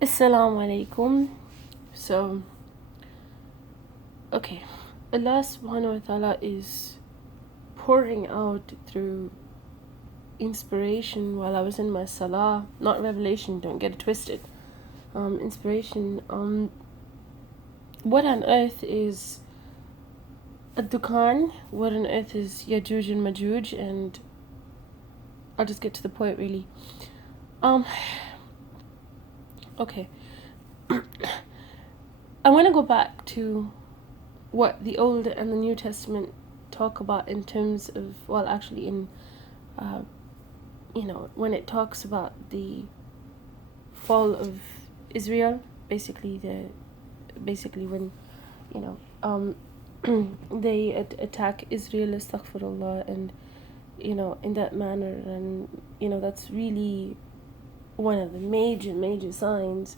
Assalamu alaikum. So, okay, Allah subhanahu wa ta'ala is pouring out through inspiration while I was in my salah, not revelation, don't get it twisted. Inspiration. What on earth is a dukan? What on earth is Yajuj and Majuj? And I'll just get to the point really. Okay. I want to go back to what the Old and the New Testament talk about in terms of, well, actually in, when it talks about the fall of Israel, basically when, they attack Israel, astaghfirullah, and, in that manner, and, that's really one of the major signs,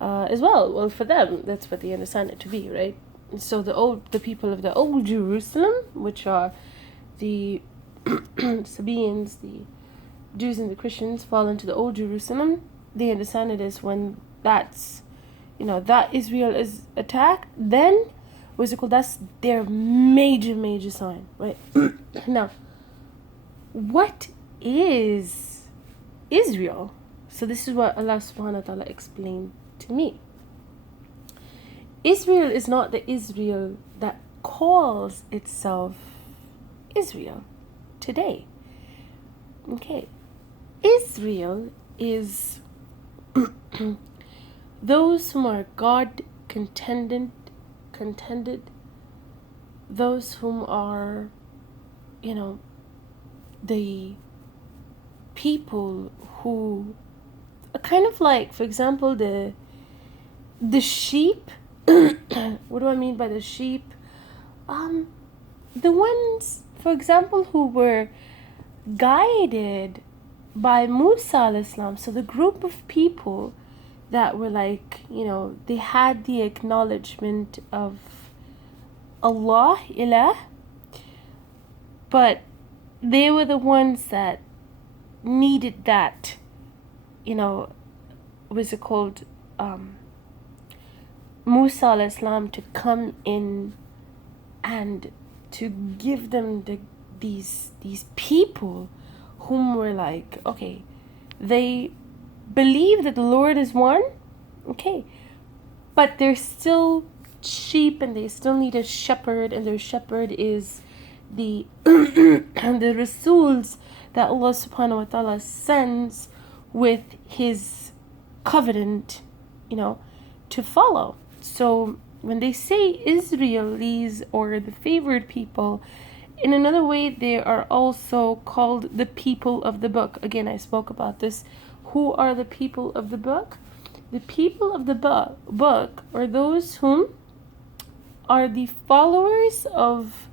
as well, for them, that's what they understand it to be, right? So the people of the old Jerusalem, which are the Sabaeans, the Jews and the Christians, fall into the old Jerusalem. They understand it as when that's, that Israel is attacked, then what's it called? That's their major sign, right? Now, what is Israel? So this is what Allah subhanahu wa ta'ala explained to me. Israel is not the Israel that calls itself Israel today. Okay. Israel is those whom are God contended, those whom are, the people who are kind of like, for example, the sheep. What do I mean by the sheep? The ones, for example, who were guided by Musa al-Islam. So the group of people that were like, they had the acknowledgement of Allah, ilah, but they were the ones that needed that, what's it called, Musa al-Islam to come in and to give them these people whom were like, okay, they believe that the Lord is one, okay, but they're still sheep and they still need a shepherd, and their shepherd is the the Rasuls that Allah subhanahu wa ta'ala sends with his covenant, to follow. So when they say Israelis or the favored people, in another way they are also called the people of the book. Again, I spoke about this. Who are the people of the book? The people of the book are those whom are the followers of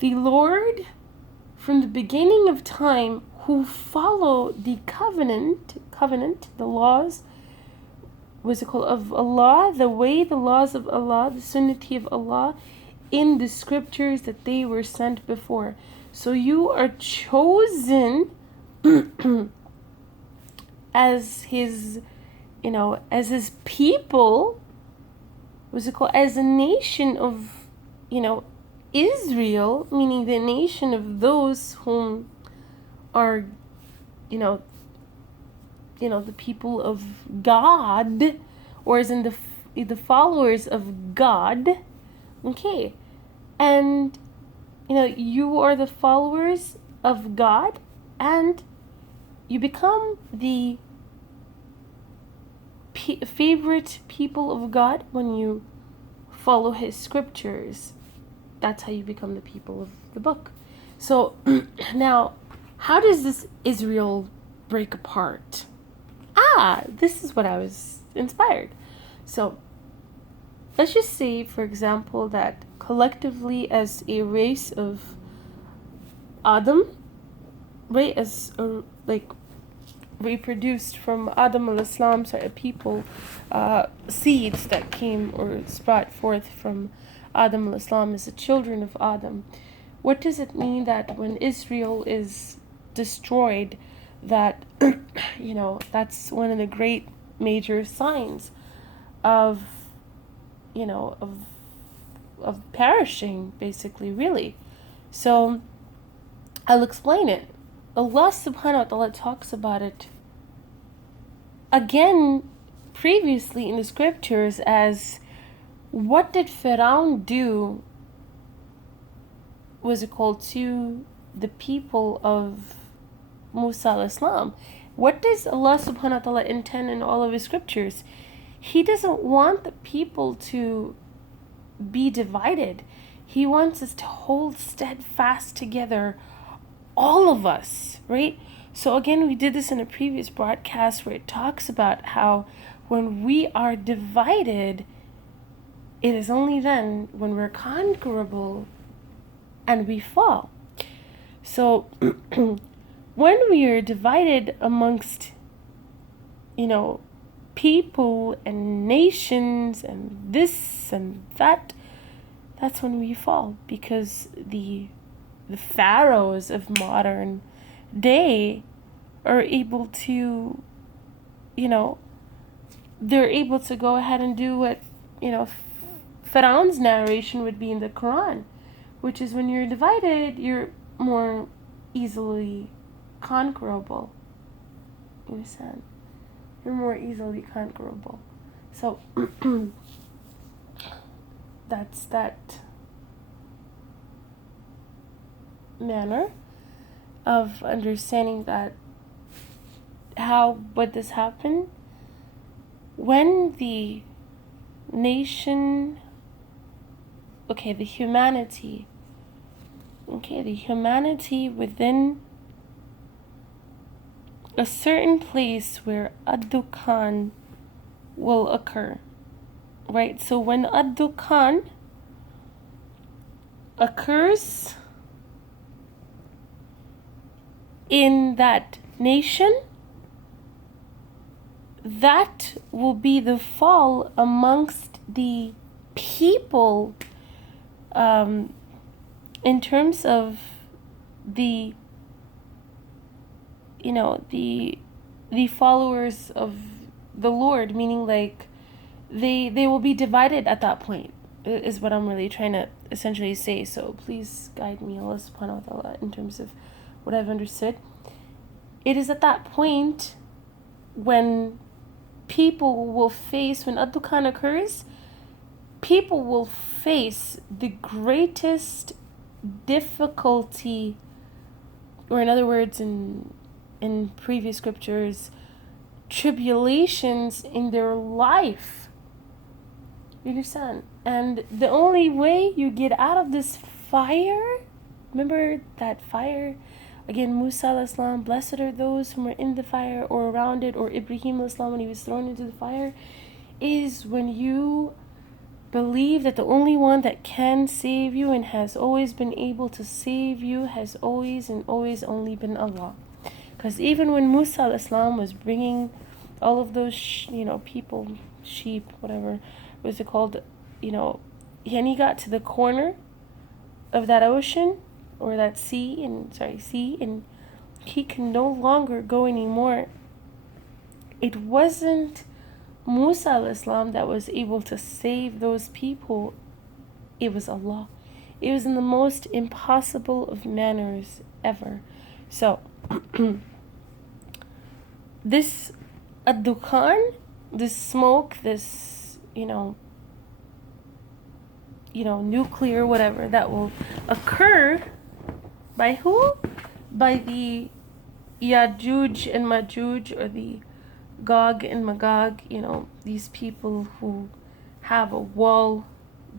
the Lord from the beginning of time, who follow the covenant, the laws, what's it called, of Allah, the way, the laws of Allah, the sunnati of Allah, in the scriptures that they were sent before. So you are chosen as his, as his people, what's it called, as a nation of, Israel, meaning the nation of those whom are, the people of God, or as in the followers of God, okay, and you are the followers of God, and you become the favorite people of God when you follow his scriptures. That's how you become the people of the book. So now, how does this Israel break apart? This is what I was inspired. So let's just say, for example, that collectively as a race of Adam, right, as reproduced from Adam al-Islam, so a people, seeds that came or sprout forth from Adam al-Islam as the children of Adam. What does it mean that when Israel is destroyed, that that's one of the great major signs of, of perishing, basically, really. So I'll explain it. Allah subhanahu wa ta'ala talks about it again previously in the scriptures as, what did Pharaoh do, was it called, to the people of Musa al-Islam? What does Allah subhanahu wa ta'ala intend in all of his scriptures? He doesn't want the people to be divided. He wants us to hold steadfast together, all of us, right? So again, we did this in a previous broadcast where it talks about how when we are divided, it is only then when we're conquerable and we fall. So when we are divided amongst, people and nations and this and that, that's when we fall, because the pharaohs of modern day are able to, they're able to go ahead and do what, Pharaoh's narration would be in the Quran, which is when you're divided, you're more easily conquerable. You understand? You're more easily conquerable. So that's that manner of understanding that how would this happen when the nation, the humanity within a certain place where ad-Dukhan will occur, right? So when ad-Dukhan occurs in that nation, that will be the fall amongst the people, in terms of the followers of the Lord, meaning like they will be divided at that point, is what I'm really trying to essentially say. So please guide me, Allah subhanahu wa ta'ala, in terms of what I've understood. It is at that point when people will face, when ad-Dukhan occurs, people will face the greatest difficulty, or in other words, in previous scriptures, tribulations in their life. You understand? And the only way you get out of this fire, remember that fire? Again, Musa al-Islam, blessed are those who are in the fire or around it, or Ibrahim al-Islam when he was thrown into the fire, is when you believe that the only one that can save you and has always been able to save you has always and always only been Allah. Because even when Musa al-Islam was bringing all of those, people, sheep, whatever was it called, and he got to the corner of that ocean, or that sea, and he can no longer go anymore. It wasn't Musa al-Islam that was able to save those people. It was Allah. It was in the most impossible of manners ever. So this ad-Dukhan, this smoke, this nuclear whatever, that will occur by who? By the Yajuj and Majuj, or the Gog and Magog, these people who have a wall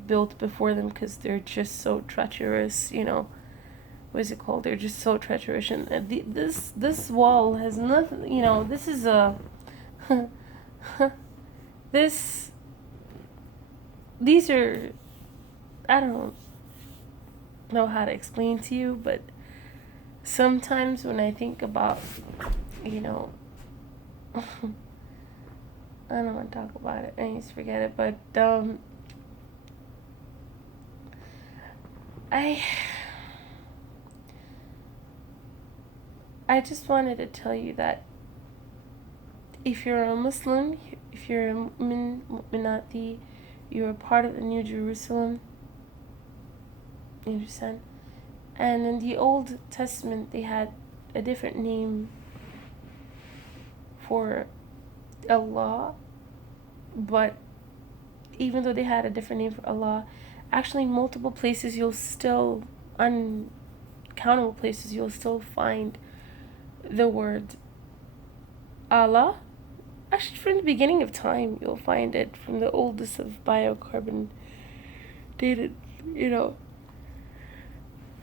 built before them because they're just so treacherous, what is it called? They're just so treacherous, and this wall has nothing, this is a these are, I don't know how to explain to you, but sometimes when I think about, I don't want to talk about it, I just forget it, but I just wanted to tell you that if you're a Muslim, if you're a mu'minati, you're a part of the New Jerusalem. You understand? And in the Old Testament, they had a different name for Allah, but even though they had a different name for Allah, actually in multiple places uncountable places, you'll still find the word Allah. Actually, from the beginning of time, you'll find it from the oldest of biocarbon dated,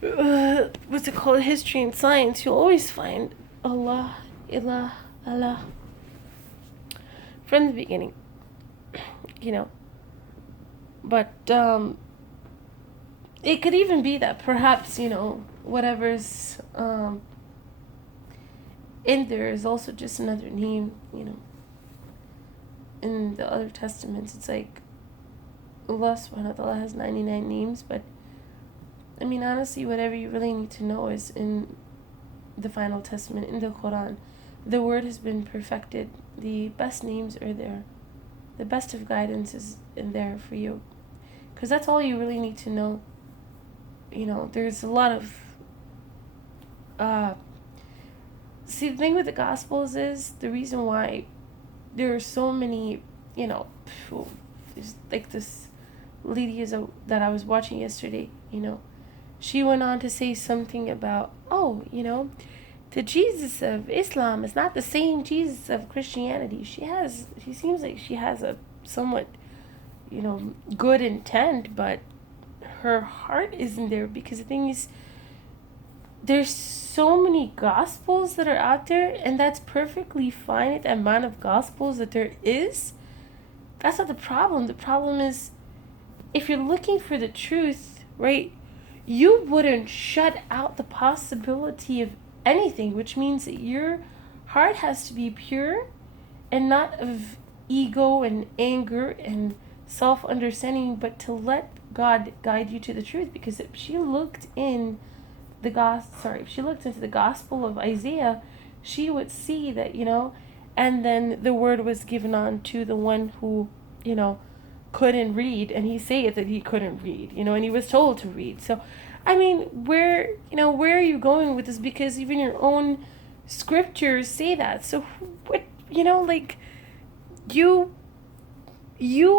what's it called, history and science. You'll always find Allah, Ilah, Allah from the beginning, but it could even be that perhaps whatever's in there is also just another name. In the other testaments, it's like Allah subhanahu wa ta'ala has 99 names, but I mean, honestly, whatever you really need to know is in the final testament, in the Quran. The word has been perfected. The best names are there. The best of guidance is in there for you. Because that's all you really need to know. There's a lot of... See, the thing with the Gospels is the reason why there are so many, there's like this lady that I was watching yesterday, she went on to say something about, the Jesus of Islam is not the same Jesus of Christianity. She seems like she has a somewhat, good intent, but her heart isn't there, because the thing is, there's so many gospels that are out there, and that's perfectly fine at the amount of gospels that there is. That's not the problem. The problem is, if you're looking for the truth, right, you wouldn't shut out the possibility of anything, which means that your heart has to be pure and not of ego and anger and self-understanding, but to let God guide you to the truth. Because if she looked in if she looked into the Gospel of Isaiah, she would see that, and then the word was given on to the one who, couldn't read, and he said that he couldn't read, and he was told to read. So, I mean, where are you going with this? Because even your own scriptures say that. So, what, you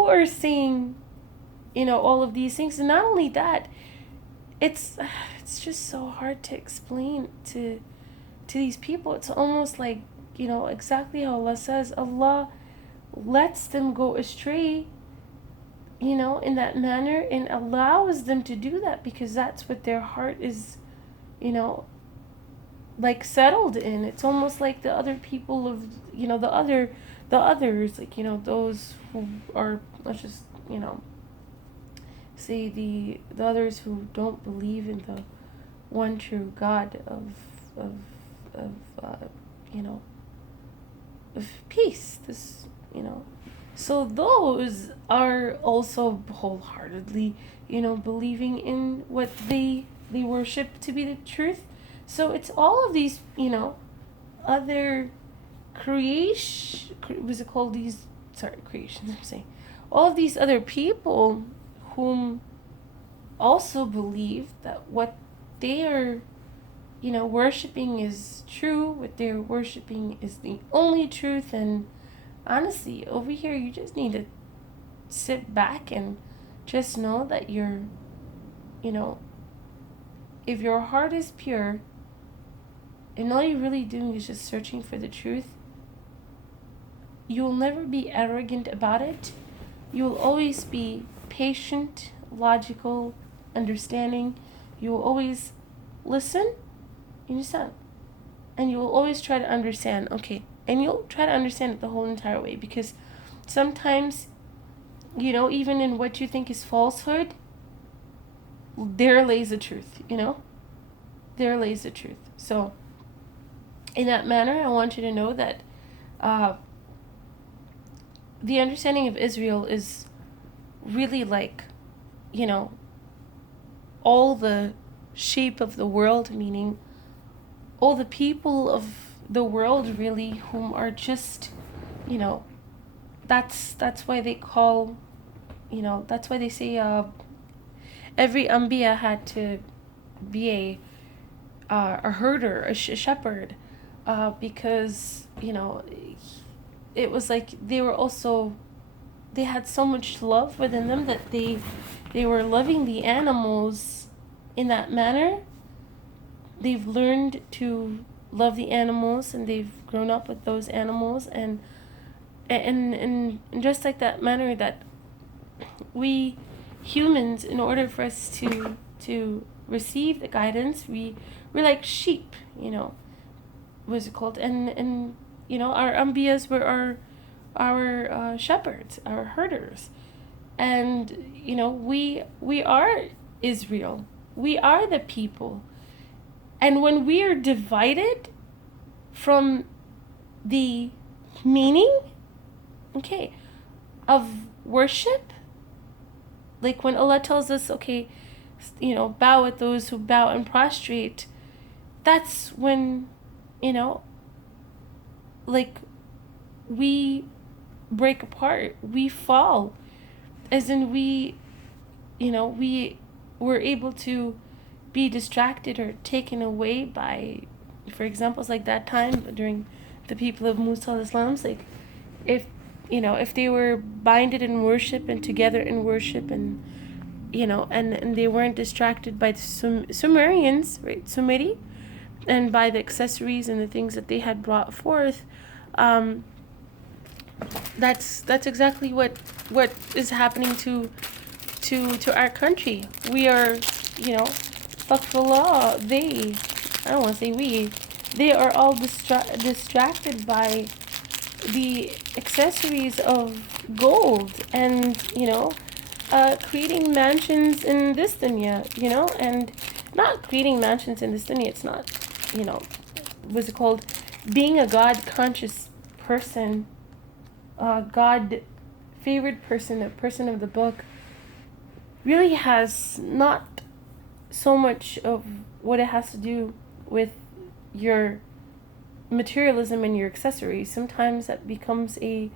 are saying, all of these things, and not only that, it's just so hard to explain to these people. It's almost like, exactly how Allah says. Allah lets them go astray, in that manner, and allows them to do that because that's what their heart is, like settled in. It's almost like the other people of, the others, like, those who are, let's just, say the others who don't believe in the one true God of peace. This, so those are also wholeheartedly, believing in what they worship to be the truth. So it's all of these, other creations, I'm saying, all of these other people whom also believe that what they are, worshiping is true, what they're worshiping is the only truth. And honestly, over here, you just need to sit back and just know that you're, if your heart is pure and all you're really doing is just searching for the truth, you will never be arrogant about it. You will always be patient, logical, understanding. You will always listen, you understand? And you will always try to understand, okay? And you'll try to understand it the whole entire way, because sometimes, even in what you think is falsehood, there lays the truth, There lays the truth. So, in that manner, I want you to know that the understanding of Israel is really like, all the shape of the world, meaning all the people of the world, really, whom are just, you know, that's why they call, that's why they say every Anbiya had to be a herder, a shepherd, because it was like they had so much love within them that they were loving the animals in that manner. They've learned to love the animals, and they've grown up with those animals, and just like that manner that we humans, in order for us to receive the guidance, we're like sheep, what's it called, and our Anbiyas were our shepherds, our herders, and we are Israel, we are the people, and when we are divided from the meaning, okay, of worship, like when Allah tells us, okay, bow at those who bow and prostrate, that's when, like, we break apart, we fall, as in we were able to be distracted or taken away by, for examples like that time during the people of Musa al-Islam's, like, if they were binded in worship and together in worship, and and they weren't distracted by the Sumerians, right, Sumeri, and by the accessories and the things that they had brought forth, that's exactly what is happening to our country. We are, astaghfirullah, I don't want to say they are all distracted by the accessories of gold, and creating mansions in this dunya, and not creating mansions in this dunya. It's not, what's it called, being a God conscious person, God favored person, a person of the book, really has not so much of what it has to do with your materialism and your accessories. Sometimes that becomes a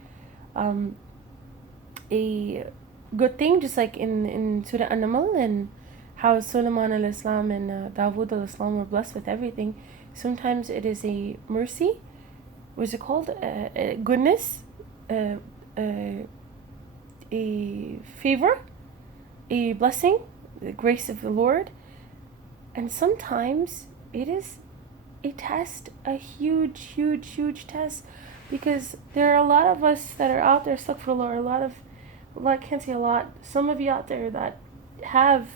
good thing, just like in Surah An-Naml, and how Sulaiman al-Islam and Dawood al-Islam were blessed with everything. Sometimes it is a mercy, what's it called, a goodness, a favor, a blessing, the grace of the Lord. And sometimes it is a test, a huge test, because there are a lot of us that are out there, astaghfirullah, I can't say a lot, some of you out there that have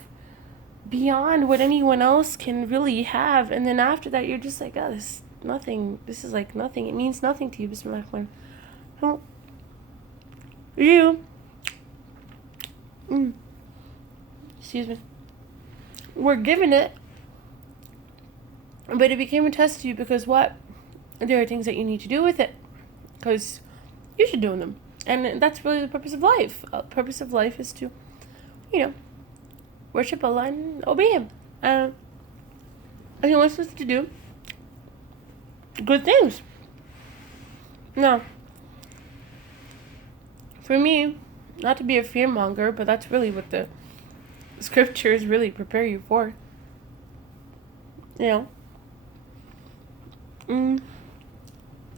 beyond what anyone else can really have, and then after that you're just like, oh, this is nothing, this is like nothing, it means nothing to you. Bismillah. No, you excuse me, we're given it, but it became a test to you, because what? There are things that you need to do with it, because you should do them. And that's really the purpose of life. The purpose of life is to, worship Allah and obey Him. And He wants us to do good things. Now, for me, not to be a fearmonger, but that's really what the scriptures really prepare you for. It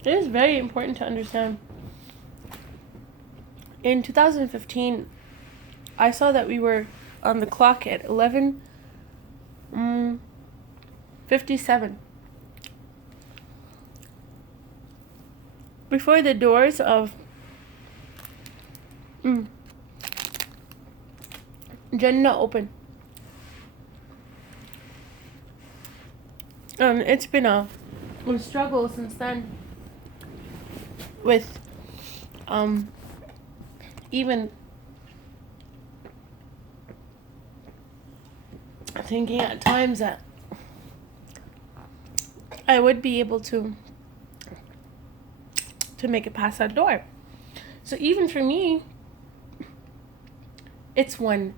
is very important to understand. In 2015, I saw that we were on the clock at 11:57. Before the doors of Jannah open. It's been a struggle since then, with even thinking at times that I would be able to make it past that door. So even for me, it's one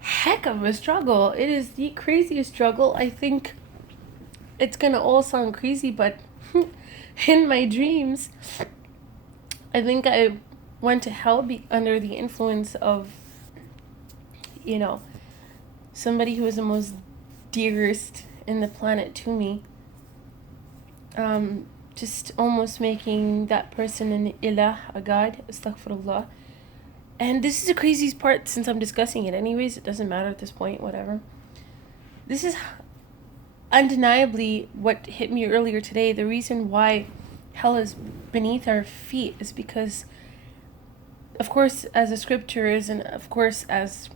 heck of a struggle. It is the craziest struggle. I think it's gonna all sound crazy, but in my dreams, I think I went to hell under the influence of, you know, somebody who was the most dearest in the planet to me. Just almost making that person an ilah, a god, astaghfirullah. And this is the craziest part, since I'm discussing it anyways, it doesn't matter at this point, whatever. This is undeniably what hit me earlier today. The reason why hell is beneath our feet is because, of course, as the scriptures, and of course as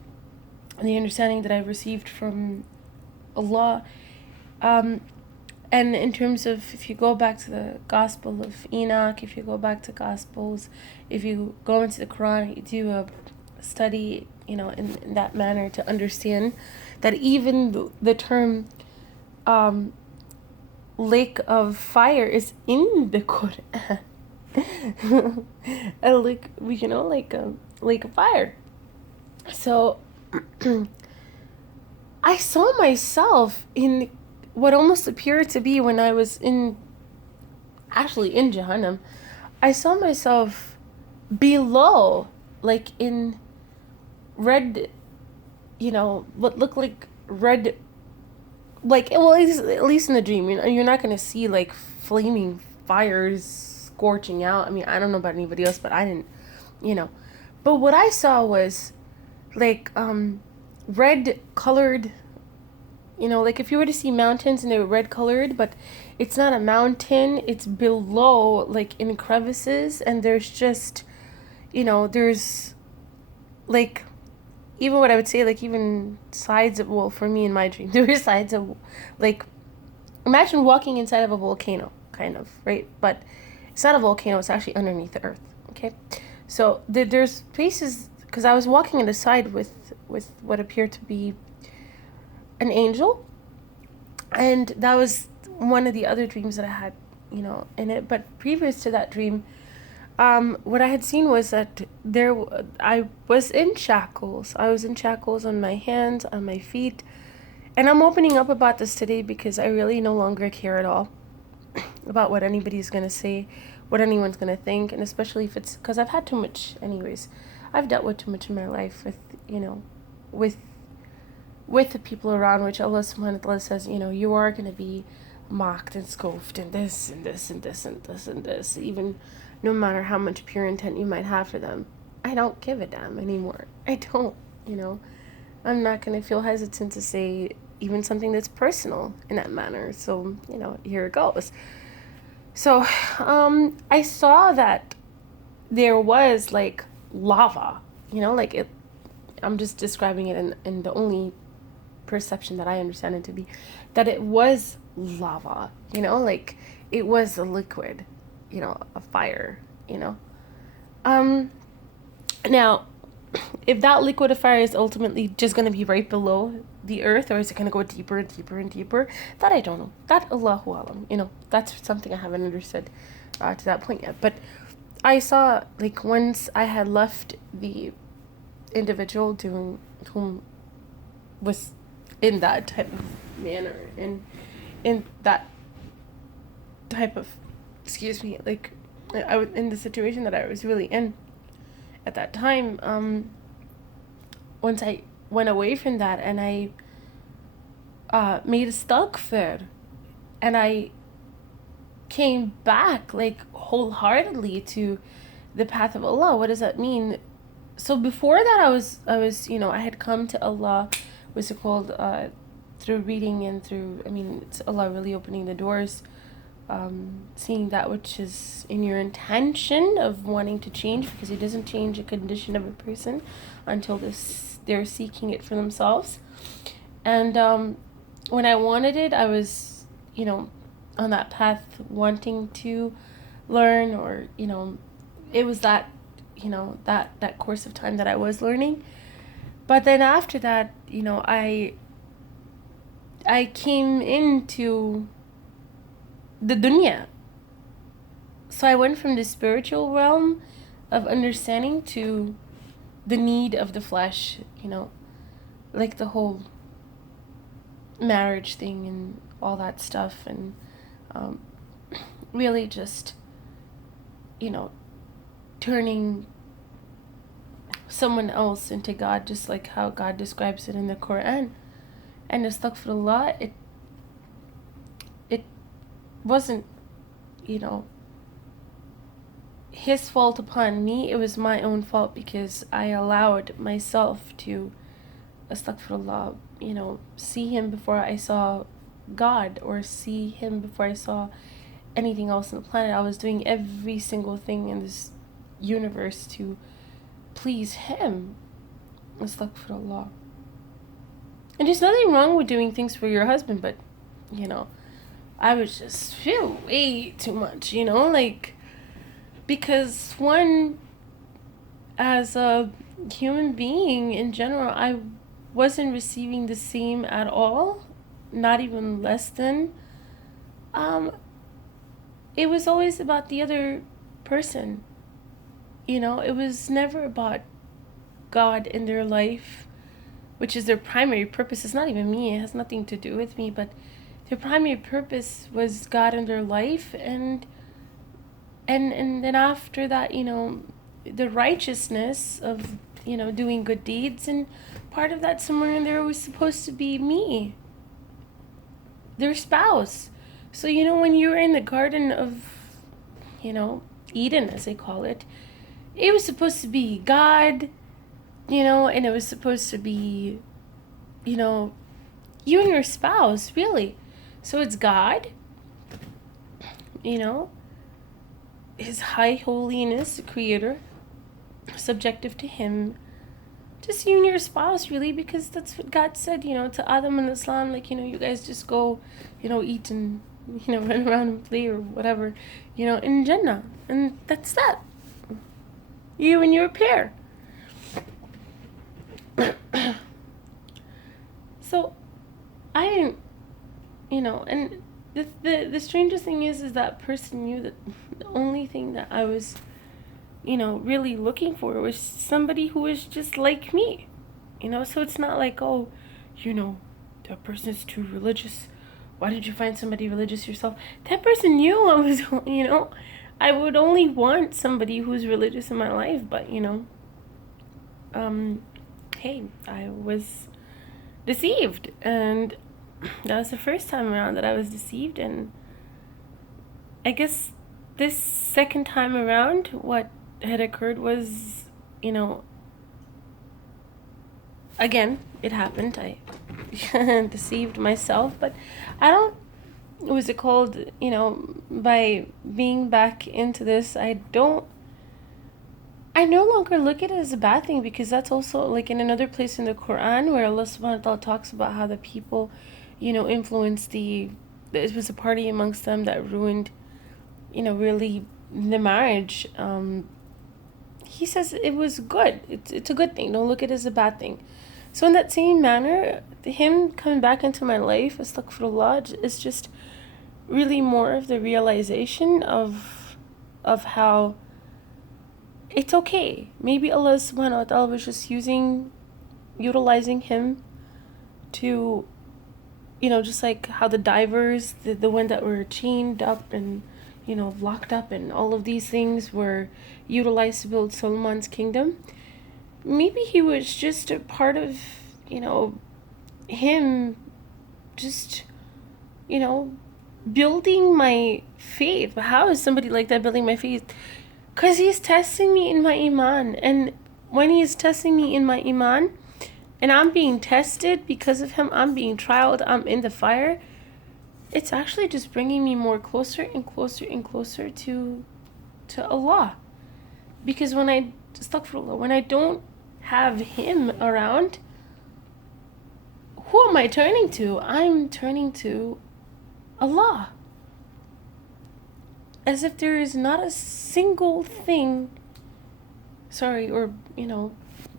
the understanding that I've received from Allah, and in terms of, if you go back to the Gospel of Enoch, if you go back to Gospels, if you go into the Quran, you do a study, in that manner, to understand that even the term lake of fire is in the Quran. a lake of fire. So I saw myself in what almost appeared to be, when I was in Jahannam, I saw myself below, like in red, what looked like red, like, well, at least in the dream, you're not going to see like flaming fires scorching out. I mean, I don't know about anybody else, but I didn't, but what I saw was like red colored, like if you were to see mountains and they were red colored, but it's not a mountain, it's below, like in crevices, and there's just, there's like, even what I would say, like even sides of, well, for me in my dream, there were sides of, like, imagine walking inside of a volcano, kind of, right? But it's not a volcano, it's actually underneath the earth, okay? So there's places, because I was walking on the side with what appeared to be an angel, and that was one of the other dreams that I had, in it. But previous to that dream, what I had seen was that I was in shackles. I was in shackles on my hands, on my feet, and I'm opening up about this today because I really no longer care at all about what anybody's gonna say, what anyone's gonna think, and especially if it's because I've had too much. Anyways, I've dealt with too much in my life with the people around, which Allah subhanahu wa ta'ala says, you are going to be mocked and scoffed and this and this and this and this and this, even no matter how much pure intent you might have for them. I don't give a damn anymore. I don't, I'm not going to feel hesitant to say even something that's personal in that manner. So, here it goes. So, I saw that there was like lava, like it, I'm just describing it in the only perception that I understand it to be, that it was lava, like it was a liquid, a fire, now, if that liquid of fire is ultimately just going to be right below the earth, or is it going to go deeper and deeper and deeper, that I don't know. That Allahu Alam, that's something I haven't understood to that point yet. But I saw, like, once I had left the individual whom was in that type of manner, and in that type of, like, I was in the situation that I was really in at that time. Once I went away from that, and I made a istighfar, and I came back, like, wholeheartedly to the path of Allah. What does that mean? So before that, I was I had come to Allah, what's it called, through reading and through, it's Allah really opening the doors, seeing that which is in your intention of wanting to change, because He doesn't change a condition of a person until they're seeking it for themselves. And when I wanted it, I was, on that path wanting to learn, or, it was that, that course of time that I was learning. But then after that, I came into the dunya. So I went from the spiritual realm of understanding to the need of the flesh, like the whole marriage thing and all that stuff, and really just, turning someone else into God, just like how God describes it in the Quran. And astaghfirullah, it wasn't, you know, his fault upon me. It was my own fault because I allowed myself to, astaghfirullah, you know, see him before I saw God, or see him before I saw anything else on the planet. I was doing every single thing in this universe to please him. Astaghfirullah. And there's nothing wrong with doing things for your husband, but, you know, I was just feel way too much, you know, like, because one, as a human being in general, I wasn't receiving the same at all, not even less than. It was always about the other person, you know. It was never about God in their life, which is their primary purpose. It's not even me, it has nothing to do with me, but their primary purpose was God in their life, and then after that, you know, the righteousness of, you know, doing good deeds, and part of that somewhere in there was supposed to be me, their spouse. So, you know, when you were in the Garden of, you know, Eden, as they call it, it was supposed to be God, you know, and it was supposed to be, you know, you and your spouse, really. So it's God, you know, his high holiness, the creator, subjective to him, just you and your spouse, really, because that's what God said, you know, to Adam and Islam, like, you know, you guys just go, you know, eat and, you know, run around and play or whatever, you know, in Jannah. And that's that. You and your pair. So, I didn't, you know, and the strangest thing is that person knew that the only thing that I was, you know, really looking for was somebody who was just like me, you know. So it's not like, oh, you know, that person is too religious, why did you find somebody religious yourself? That person knew I was, you know, I would only want somebody who's religious in my life. But, you know, hey, I was deceived, and that was the first time around that I was deceived. And I guess this second time around, what had occurred was, you know, again, it happened. I deceived myself, but I don't, what was it called, you know, by being back into this, I no longer look at it as a bad thing, because that's also like in another place in the Quran where Allah subhanahu wa ta'ala talks about how the people, you know, influenced it was a party amongst them that ruined, you know, really the marriage. He says it was good. It's a good thing. Don't look at it as a bad thing. So in that same manner, him coming back into my life, astaghfirullah, is just really more of the realization of how it's okay. Maybe Allah subhanahu wa ta'ala was just utilizing him to, you know, just like how the divers, the one that were chained up and, you know, locked up, and all of these things were utilized to build Solomon's kingdom. Maybe he was just a part of, you know, him just, you know, building my faith. But how is somebody like that building my faith? Because he's testing me in my iman. And when he's testing me in my iman, and I'm being tested because of him, I'm being trialed, I'm in the fire, it's actually just bringing me more closer and closer and closer to Allah. Because when I don't have him around, who am I turning to? I'm turning to Allah. As if there is not a single thing, or, you know,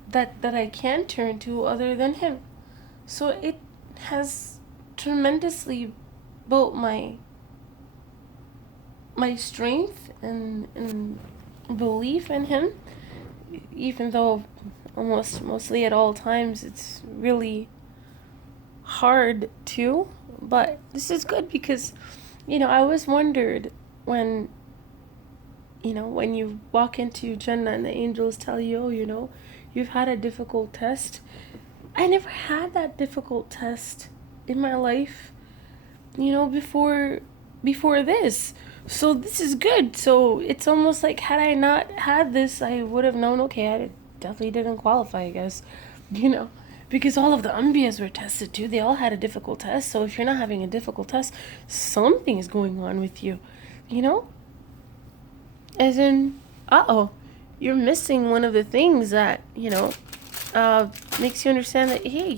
that I can turn to other than him. So it has tremendously built my strength and belief in him, even though mostly at all times it's really hard to. But this is good because, you know, I always wondered when when you walk into Jannah and the angels tell you, oh, you've had a difficult test. I never had that difficult test in my life, before this. So this is good. So it's almost like, had I not had this, I would have known, okay, I definitely didn't qualify, I guess, because all of the Anbiyas were tested too. They all had a difficult test. So if you're not having a difficult test, something is going on with you, as in, you're missing one of the things that, makes you understand that, hey,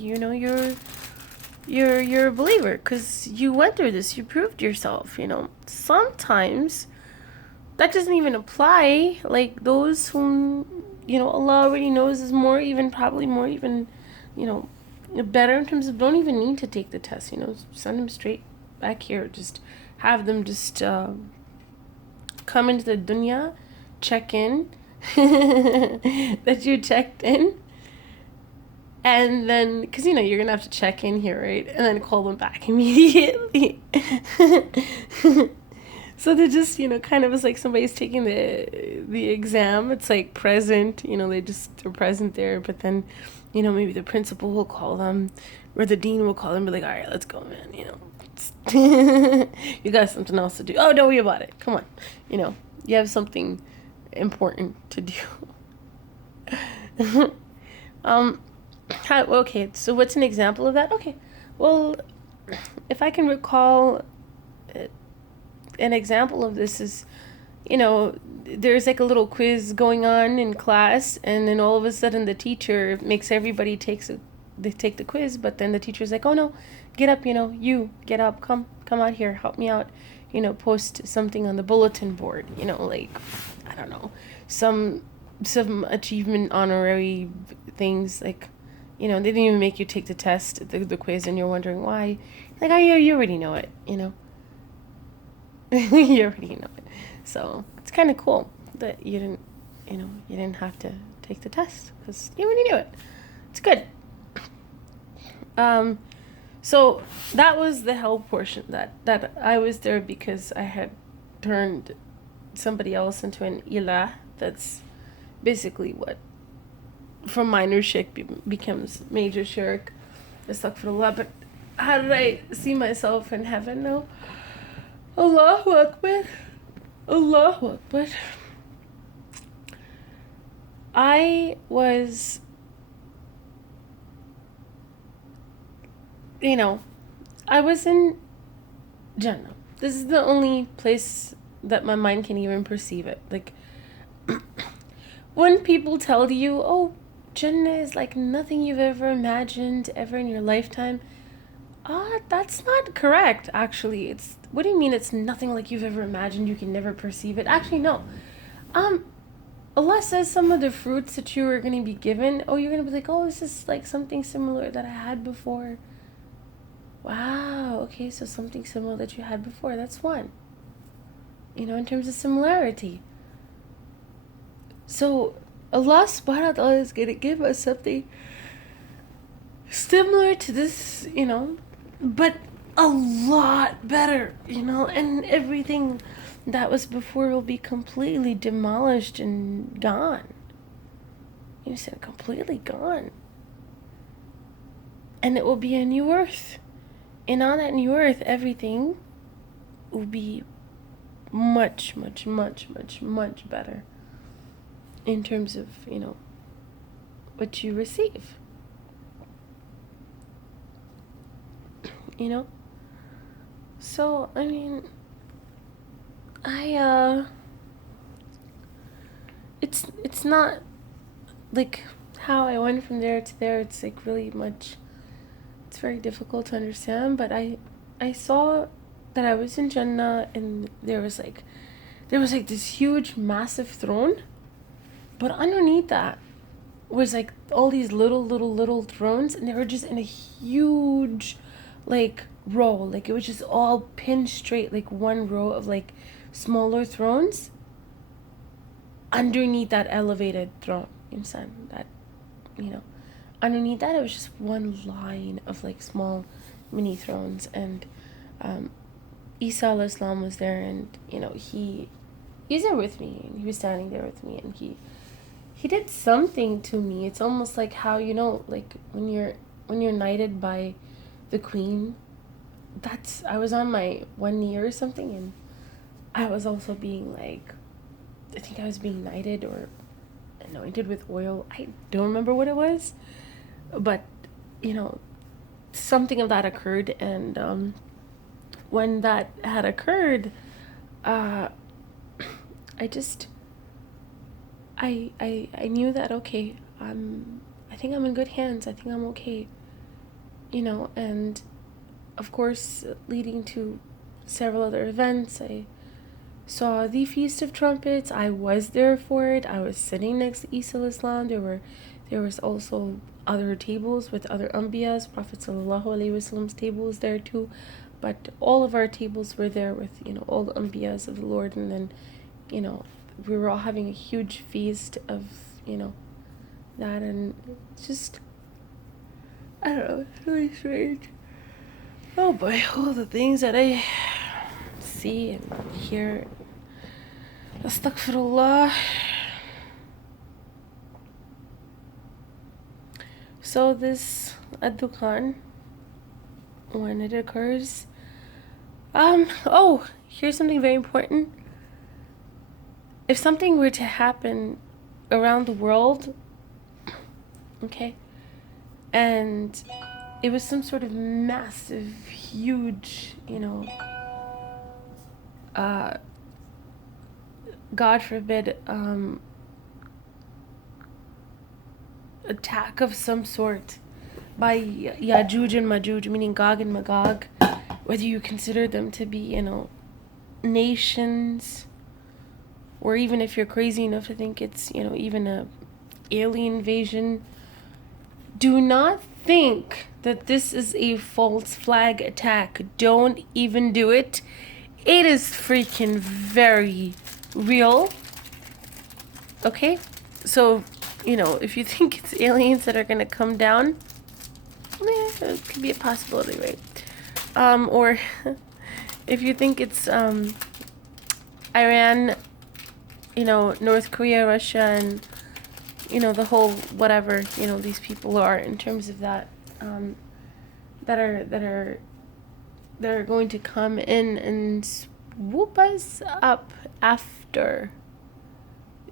you're a believer because you went through this, you proved yourself. Sometimes that doesn't even apply. Like those whom Allah already knows is probably more even better in terms of, don't even need to take the test. Send them straight back here. Just have them just come into the dunya, check in that you checked in. And then, because, you're going to have to check in here, right? And then call them back immediately. So they're just, kind of, it's like somebody's taking the exam. It's like present, they just are present there. But then, maybe the principal will call them, or the dean will call them, and be like, all right, let's go, man. You got something else to do. Oh, don't worry about it. Come on. You have something important to do. Okay, so what's an example of that? Okay, well, if I can recall, an example of this is, there's like a little quiz going on in class, and then all of a sudden the teacher makes everybody take the quiz, but then the teacher's like, oh no, get up, you get up, come out here, help me out, post something on the bulletin board, like, I don't know, some achievement honorary things, like, they didn't even make you take the test, the quiz, and you're wondering why. Like, oh, yeah, you already know it, you already know it. So it's kind of cool that you didn't have to take the test because you already knew it. It's good. So that was the hell portion. That I was there because I had turned somebody else into an ilah. That's basically what from minor shirk becomes major shirk. Astaghfirullah. But how did I see myself in heaven? No. Allahu Akbar. Allahu Akbar. I was, I was in Jannah. This is the only place that my mind can even perceive it. Like, when people tell you, oh, Jannah is like nothing you've ever imagined ever in your lifetime, that's not correct, actually. What do you mean it's nothing like you've ever imagined, you can never perceive it? Actually, no. Allah says some of the fruits that you are going to be given, you're going to be like, oh, this is like something similar that I had before. Wow, okay, so something similar that you had before, that's one. In terms of similarity. So Allah subhanahu wa ta'ala is going to give us something similar to this, but a lot better, and everything that was before will be completely demolished and gone. You said completely gone. And it will be a new earth. And on that new earth, everything will be much, much, much, much, much better in terms of, what you receive. So, I mean, it's not like how I went from there to there. It's like really much, it's very difficult to understand, but I saw that I was in Jannah, and there was like this huge massive throne, but underneath that was like all these little thrones, and they were just in a huge like row, like it was just all pinned straight, like one row of like smaller thrones underneath that elevated throne. You understand that? Underneath that it was just one line of like small mini thrones, and Isa al-Islam was there, and he he's there with me, and he was standing there with me, and he did something to me. It's almost like how, you know, like when you're knighted by the queen. I was on my 1 knee or something, and I was also being like, I think I was being knighted or anointed with oil. I don't remember what it was, but you know, something of that occurred. And when that had occurred, I just I knew that, okay, I think I'm in good hands. I think I'm okay, you know. And of course, leading to several other events, I saw the Feast of Trumpets. I was there for it. I was sitting next to Isa al-Islam. There was also other tables with other Anbiyas, Prophet Sallallahu Alaihi Wasallam's table was there too. But all of our tables were there with, you know, all the Anbiyas of the Lord. And then, you know, we were all having a huge feast of, you know, that. And it's just, I don't know, it's really strange. Oh boy, all the things that I see and hear. Astaghfirullah. So this ad-dukan, when it occurs, oh, here's something very important. If something were to happen around the world, okay, and it was some sort of massive, huge, you know, God forbid, attack of some sort by Yajuj and Majuj, meaning Gog and Magog, whether you consider them to be, you know, nations, or even if you're crazy enough to think it's, you know, even a alien invasion, do not think that this is a false flag attack. Don't even do it. It is freaking very real. Okay? So, you know, if you think it's aliens that are gonna come down, it could be a possibility, right? Or if you think it's Iran, you know, North Korea, Russia, and, you know, the whole whatever, you know, these people are in terms of that, that are going to come in and swoop us up after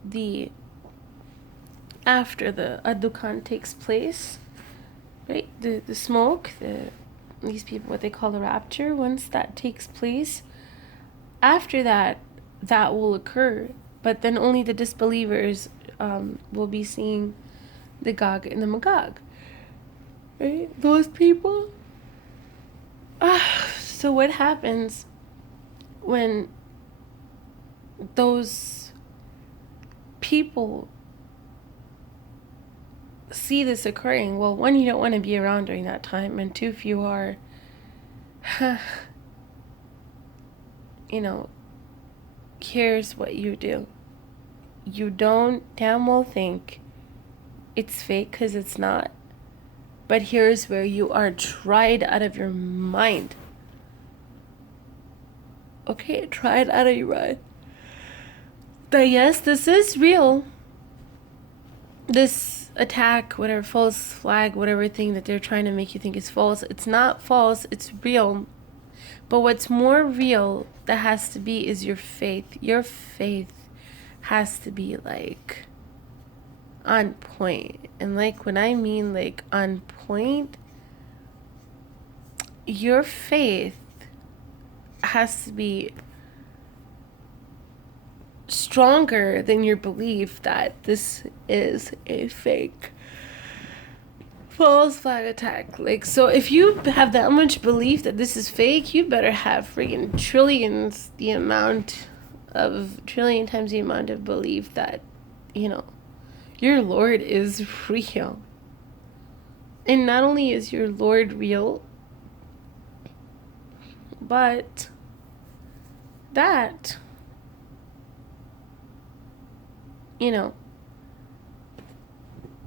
the ad-dukan takes place, right? The smoke, these people, what they call the rapture, once that takes place, after that will occur, but then only the disbelievers will be seeing the Gog and the Magog, right? Those people. So what happens when those people see this occurring? Well, one, you don't want to be around during that time, and two, if you are, you know, here's what you do. You don't damn well think it's fake, because it's not. But here's where you are tried out of your mind. Okay, tried out of your mind. But yes, this is real. This attack, whatever, false flag, whatever thing that they're trying to make you think is false, it's not false, it's real. But what's more real that has to be is your faith. Your faith has to be like on point. And like when I mean like on point, your faith has to be stronger than your belief that this is a fake false flag attack. Like, so if you have that much belief that this is fake, you better have friggin' trillion times the amount of belief that, you know, your Lord is real. And not only is your Lord real, but that, you know,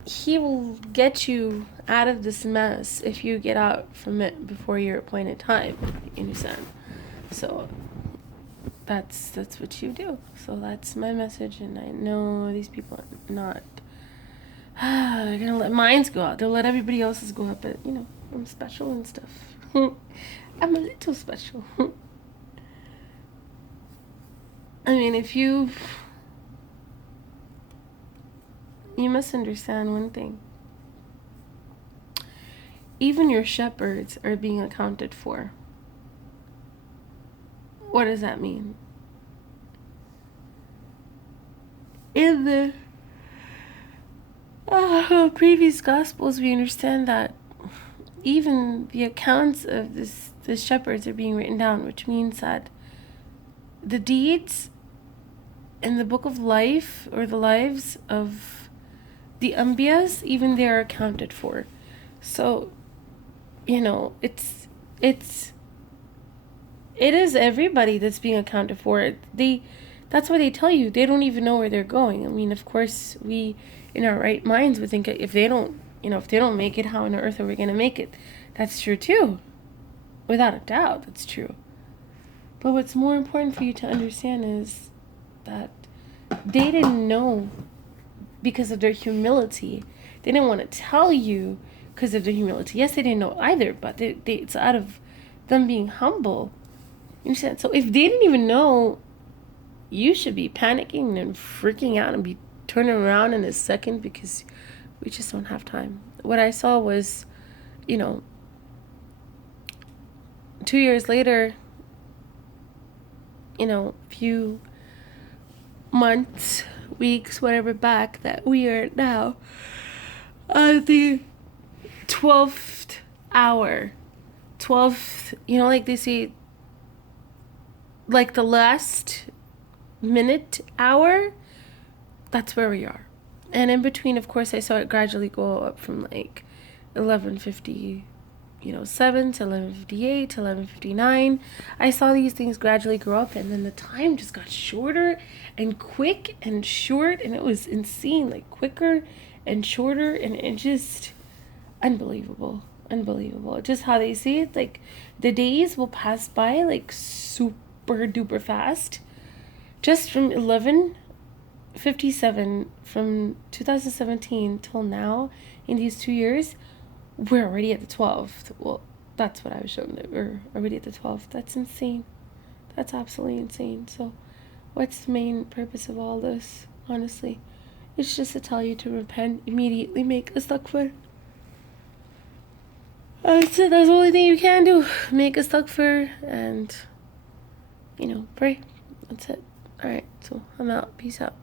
he will get you out of this mess if you get out from it before your appointed time. You understand? So that's what you do. So that's my message, and I know these people are not they're gonna let mines go out. They'll let everybody else's go up, but you know, I'm special and stuff. I'm a little special. I mean, if you must understand one thing. Even your shepherds are being accounted for. What does that mean? In the previous Gospels, we understand that even the accounts of the shepherds are being written down, which means that the deeds in the book of life, or the lives of the Ambiyas, even they are accounted for. So, you know, it is everybody that's being accounted for. That's why they tell you they don't even know where they're going. I mean, of course, we in our right minds would think if they don't make it, how on earth are we going to make it? That's true too. Without a doubt, that's true. But what's more important for you to understand is that they didn't know because of their humility. They didn't want to tell you because of their humility. Yes, they didn't know either, but it's out of them being humble. You understand? So if they didn't even know, you should be panicking and freaking out and be turning around in a second, because we just don't have time. What I saw was, 2 years later, few months, weeks, whatever back, that we are now the 12th hour. 12th, like they say, like the last minute, hour, that's where we are. And in between, of course, I saw it gradually go up from like 11:50, 7 to 11:58 to 11:59. I saw these things gradually grow up, and then the time just got shorter and quick and short, and it was insane, like quicker and shorter, and it just unbelievable. Just how they say it, like the days will pass by like super duper fast. Just from 11:57 from 2017 till now, in these 2 years, we're already at the 12th. Well, that's what I was shown, that we're already at the 12th. That's insane. That's absolutely insane. So what's the main purpose of all this? Honestly, it's just to tell you to repent immediately, make istighfar. That's it. That's the only thing you can do. Make istighfar and, pray. That's it. Alright, so I'm out. Peace out.